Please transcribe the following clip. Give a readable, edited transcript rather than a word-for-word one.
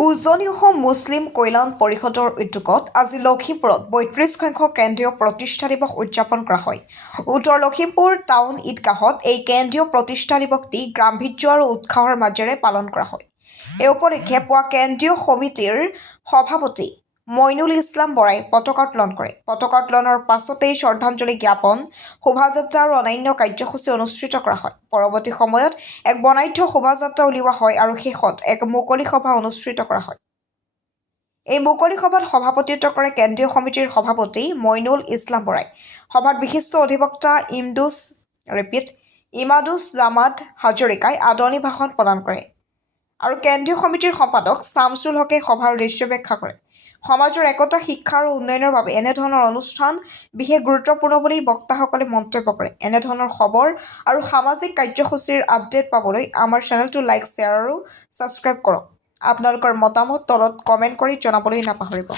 উজনি অসম মুছলিম কল্যাণ পৰিষদৰ উদ্যোগত আজি লখিমপুৰত ৩২সংখ্যক কেন্দ্ৰীয় প্ৰতিষ্ঠা দিৱস উদযাপন কৰা হয়। উত্তৰ লখিমপুৰ টাউন ঈদগাহত এই কেন্দ্ৰীয় প্ৰতিষ্ঠা দিৱসটি গাম্ভীৰ্য আৰু উৎসাহৰ মাজেৰে পালন কৰা হয়। এই উপলক্ষে পুৱা কেন্দ্ৰীয় সমিতিৰ সভাপতি মইনুল ইছলাম বৰাই পতাকা উত্তোলন কৰে। পতাকা উত্তোলনৰ পাছতেই শ্ৰদ্ধাঞ্জলি জ্ঞাপন, শোভাযাত্ৰা আৰু অন্যান্য কাৰ্যসূচী অনুষ্ঠিত কৰা হয়। পৰৱৰ্তী সময়ত এক বৰ্ণাঢ্য শোভাযাত্ৰা উলিওৱা হয় আৰু শেষত এক মুকলি সভা অনুষ্ঠিত কৰা হয়। এই মুকলি সভাত সভাপতিত্ব কৰে কেন্দ্ৰীয় সমিতিৰ সভাপতি মইনুল ইছলাম বৰাই। সভাত বিশিষ্ট অধিবক্তা ইমাদুছ জামাদ হাজৰিকাই আদৰণি ভাষণ প্ৰদান কৰে আৰু কেন্দ্ৰীয় সমিতিৰ সম্পাদক শামছুল হকে সভাৰ উদ্দেশ্য ব্যাখ্যা কৰে। সমাজৰ একতা, শিক্ষা আৰু উন্নয়নৰ বাবে এনেধৰণৰ অনুষ্ঠান বিশেষ গুৰুত্বপূৰ্ণ বুলি বক্তাসকলে মন্তব্য কৰে। এনেধৰণৰ খবৰ আৰু সামাজিক কাৰ্যসূচীৰ আপডেট পাবলৈ আমাৰ চেনেলটো লাইক, শ্বেয়াৰ আৰু ছাবস্ক্ৰাইব কৰক। আপোনালোকৰ মতামত তলত কমেণ্ট কৰি জনাবলৈ নাপাহৰিব।